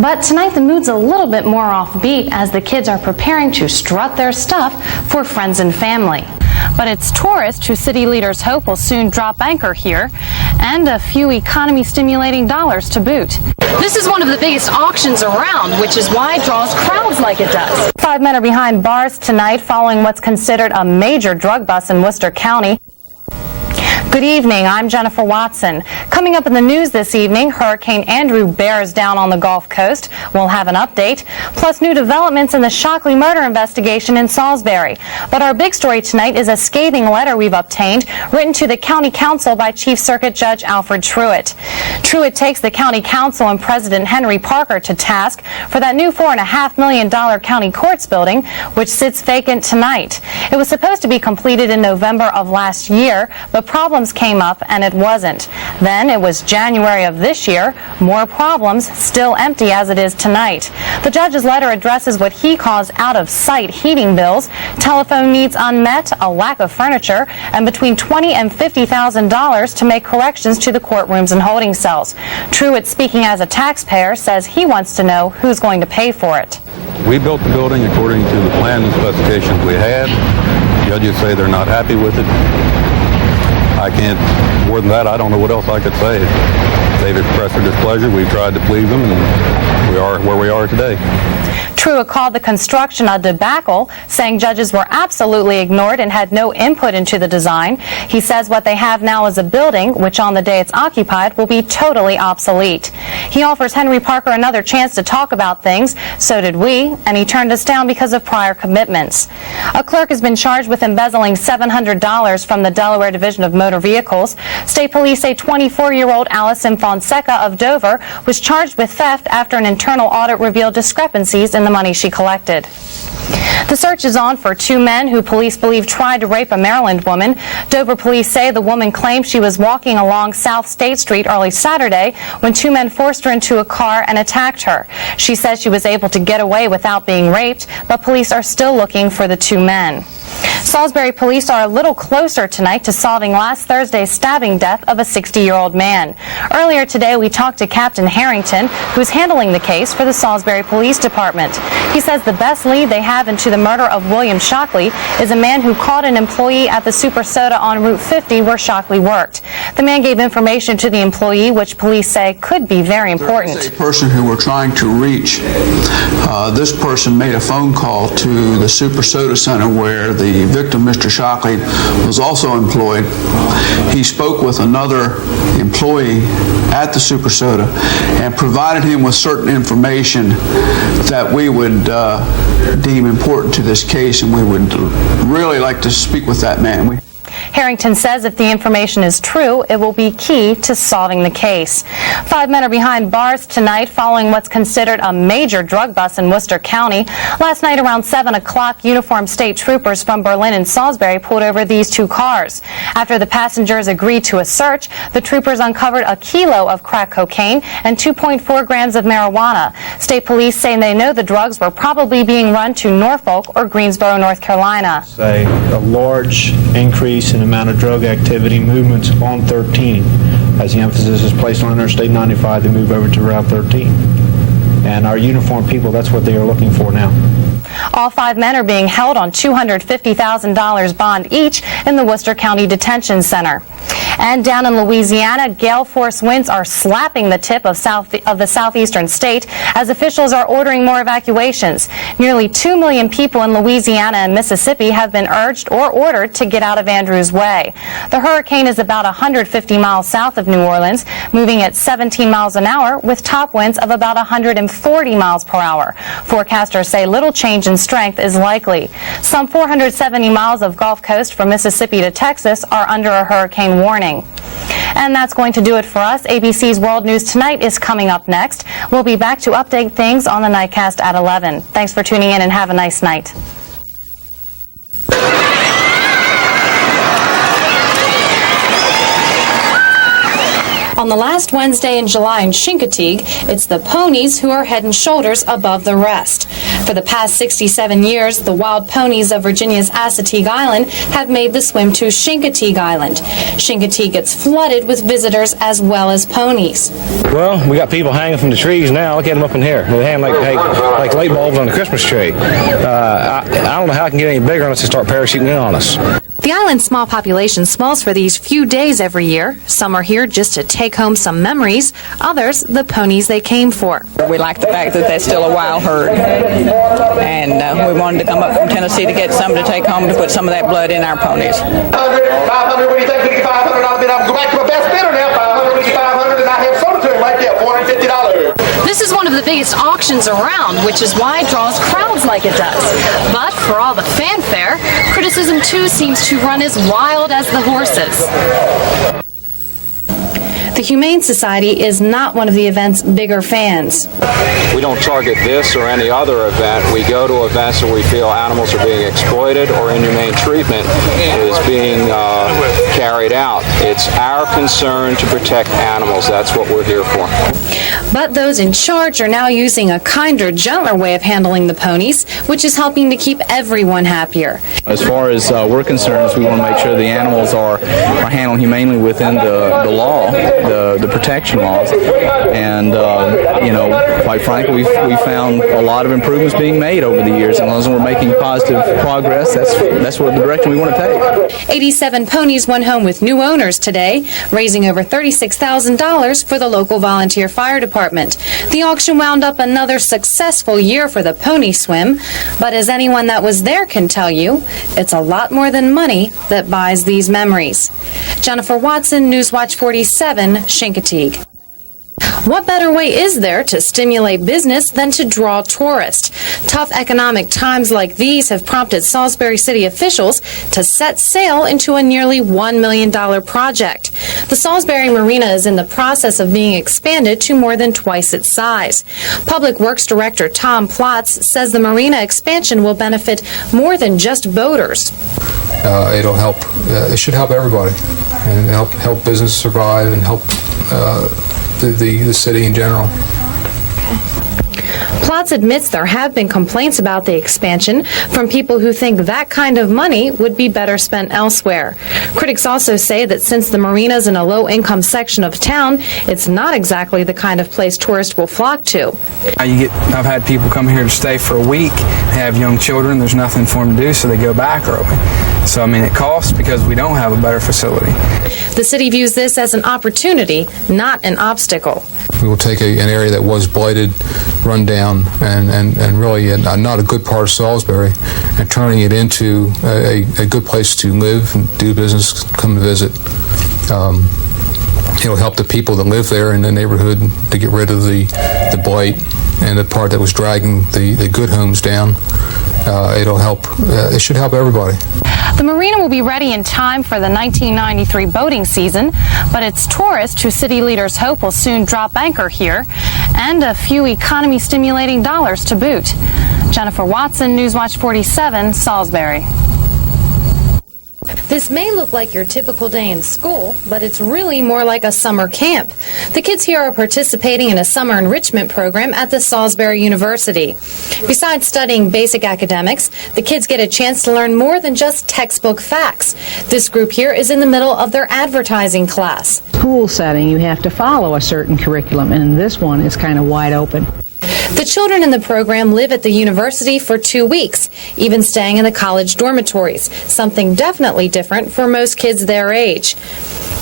But tonight the mood's a little bit more offbeat as the kids are preparing to strut their stuff for friends and family. But it's tourists who city leaders hope will soon drop anchor here, and a few economy-stimulating dollars to boot. This is one of the biggest auctions around, which is why it draws crowds like it does. 5 men are behind bars tonight following what's considered a major drug bust in Worcester County. Good evening, I'm Jennifer Watson. Coming up in the news this evening, Hurricane Andrew bears down on the Gulf Coast. We'll have an update, plus new developments in the Shockley murder investigation in Salisbury. But our big story tonight is a scathing letter we've obtained, written to the County Council by Chief Circuit Judge Alfred Truitt. Truitt takes the County Council and President Henry Parker to task for that new $4.5 million county courts building, which sits vacant tonight. It was supposed to be completed in November of last year, but problems came up and it wasn't. Then it was January of this year, more problems, still empty as it is tonight. The judge's letter addresses what he calls out-of-sight heating bills, telephone needs unmet, a lack of furniture, and between $20,000 and $50,000 to make corrections to the courtrooms and holding cells. Truitt, speaking as a taxpayer, says he wants to know who's going to pay for it. We built the building according to the plan and specifications we had. Judges say they're not happy with it. I can't, more than that, I don't know what else I could say. They've expressed their displeasure. We've tried to please them, and we are where we are today. Truitt called the construction a debacle, saying judges were absolutely ignored and had no input into the design. He says what they have now is a building, which on the day it's occupied will be totally obsolete. He offers Henry Parker another chance to talk about things. So did we, and he turned us down because of prior commitments. A clerk has been charged with embezzling $700 from the Delaware Division of Motor Vehicles. State police say 24-year-old Allison Fonseca of Dover was charged with theft after an internal audit revealed discrepancies in the money she collected. The search is on for 2 men who police believe tried to rape a Maryland woman. Dover police say the woman claimed she was walking along South State Street early Saturday when 2 men forced her into a car and attacked her. She says she was able to get away without being raped, but police are still looking for the 2 men. Salisbury police are a little closer tonight to solving last Thursday's stabbing death of a 60-year-old man. Earlier today, we talked to Captain Harrington, who's handling the case for the Salisbury Police Department. He says the best lead they have into the murder of William Shockley is a man who caught an employee at the Super Soda on Route 50 where Shockley worked. The man gave information to the employee, which police say could be very important. There is a person who we're trying to reach. This person made a phone call to the Super Soda Center where the victim, Mr. Shockley, was also employed. He spoke with another employee at the Super Soda and provided him with certain information that we would deem important to this case, and we would really like to speak with that man. Harrington says if the information is true, it will be key to solving the case. 5 men are behind bars tonight following what's considered a major drug bust in Worcester County. Last night around 7 o'clock, uniformed state troopers from Berlin and Salisbury pulled over these 2 cars. After the passengers agreed to a search, the troopers uncovered a kilo of crack cocaine and 2.4 grams of marijuana. State police say they know the drugs were probably being run to Norfolk or Greensboro, North Carolina. A large increase in amount of drug activity movements on 13 as the emphasis is placed on Interstate 95 to move over to Route 13. And our uniformed people, that's what they are looking for now. All 5 men are being held on $250,000 bond each in the Worcester County Detention Center. And down in Louisiana, gale force winds are slapping the tip of the southeastern state as officials are ordering more evacuations. Nearly 2 million people in Louisiana and Mississippi have been urged or ordered to get out of Andrew's way. The hurricane is about 150 miles south of New Orleans, moving at 17 miles an hour with top winds of about 140 miles per hour. Forecasters say little change in strength is likely. Some 470 miles of Gulf Coast from Mississippi to Texas are under a hurricane warning. And that's going to do it for us. ABC's World News Tonight is coming up next. We'll be back to update things on the Nightcast at 11. Thanks for tuning in and have a nice night. On the last Wednesday in July in Chincoteague, it's the ponies who are head and shoulders above the rest. For the past 67 years, the wild ponies of Virginia's Assateague Island have made the swim to Chincoteague Island. Chincoteague gets flooded with visitors as well as ponies. Well, we got people hanging from the trees now. Look at them up in here. They hang like light bulbs on a Christmas tree. I don't know how it can get any bigger unless they start parachuting in on us. The island's small population swells for these few days every year. Some are here just to take home some memories, others the ponies they came for. We like the fact that they're still a wild herd, and we wanted to come up from Tennessee to get some to take home to put some of that blood in our ponies. 500, what do you think? 500, I'll go back to my best bidder now. 500, 500, and I have sold it to him right there, $450. This is one of the biggest auctions around, which is why it draws crowds like it does. But for all the fanfare, criticism too seems to run as wild as the horses. The Humane Society is not one of the event's bigger fans. We don't target this or any other event. We go to events where we feel animals are being exploited or inhumane treatment is being carried out. It's our concern to protect animals. That's what we're here for. But those in charge are now using a kinder, gentler way of handling the ponies, which is helping to keep everyone happier. As far as we're concerned, we want to make sure the animals are handled humanely within the law, the protection laws. And, quite frankly, we found a lot of improvements being made over the years. And as long as we're making positive progress, that's what the direction we want to take. 87 ponies went home with new owners today, raising over $36,000 for the local volunteer fire department. The auction wound up another successful year for the pony swim, but as anyone that was there can tell you, it's a lot more than money that buys these memories. Jennifer Watson, Newswatch 47, Chincoteague. What better way is there to stimulate business than to draw tourists? Tough economic times like these have prompted Salisbury City officials to set sail into a nearly $1 million project. The Salisbury Marina is in the process of being expanded to more than twice its size. Public Works Director Tom Plotz says the marina expansion will benefit more than just boaters. It'll help. It should help everybody, and help business survive and help the city in general. Plotz admits there have been complaints about the expansion from people who think that kind of money would be better spent elsewhere. Critics also say that since the marina's in a low-income section of town, it's not exactly the kind of place tourists will flock to. I've had people come here to stay for a week, have young children, there's nothing for them to do, so they go back early. So, it costs because we don't have a better facility. The city views this as an opportunity, not an obstacle. We will take an area that was blighted, run down, and really not a good part of Salisbury, and turning it into a good place to live and do business, come to visit. It'll help the people that live there in the neighborhood to get rid of the blight and the part that was dragging the good homes down. It'll help. It should help everybody. The marina will be ready in time for the 1993 boating season, but it's tourists who city leaders hope will soon drop anchor here, and a few economy-stimulating dollars to boot. Jennifer Watson, Newswatch 47, Salisbury. This may look like your typical day in school, but it's really more like a summer camp. The kids here are participating in a summer enrichment program at the Salisbury University. Besides studying basic academics, the kids get a chance to learn more than just textbook facts. This group here is in the middle of their advertising class. School setting, you have to follow a certain curriculum, and this one is kind of wide open. The children in the program live at the university for 2 weeks, even staying in the college dormitories, something definitely different for most kids their age.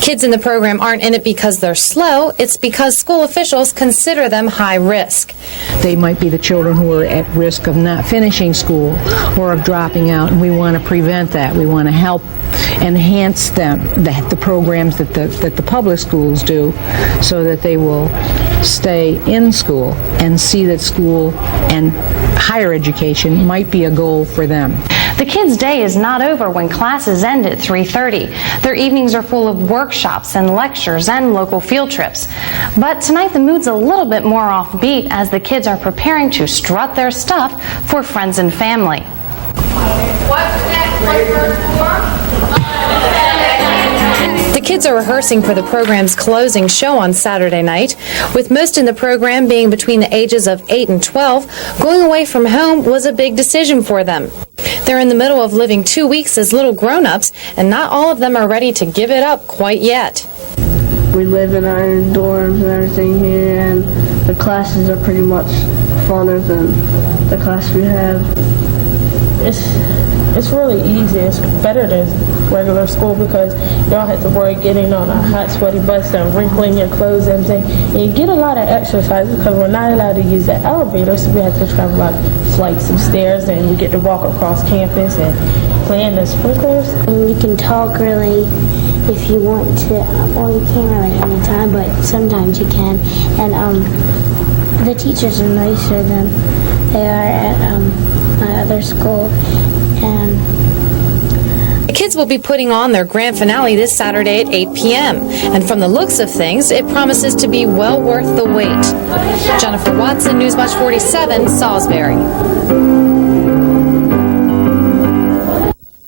Kids in the program aren't in it because they're slow, it's because school officials consider them high risk. They might be the children who are at risk of not finishing school or of dropping out, and we want to prevent that. We want to help enhance them, the programs that the public schools do, so that they will stay in school and see that school and higher education might be a goal for them. The kids' day is not over when classes end at 3:30. Their evenings are full of workshops and lectures and local field trips. But tonight the mood's a little bit more offbeat as the kids are preparing to strut their stuff for friends and family. The Kids are rehearsing for the program's closing show on Saturday night. With most in the program being between the ages of 8 and 12, going away from home was a big decision for them. They're in the middle of living 2 weeks as little grown-ups, and not all of them are ready to give it up quite yet. We live in our dorms and everything here, and the classes are pretty much funner than the class we have. It's really easy. It's better than regular school because you don't have to worry getting on a hot, sweaty bus and wrinkling your clothes and everything. And you get a lot of exercise because we're not allowed to use the elevator, so we have to travel up flights of stairs, and we get to walk across campus and play in the sprinklers. And you can talk really if you want to. Well, you can't really any time, but sometimes you can. And the teachers are nicer than they are at my other school. And the kids will be putting on their grand finale this Saturday at 8 p.m. And from the looks of things, it promises to be well worth the wait. Jennifer Watson, Newswatch 47, Salisbury.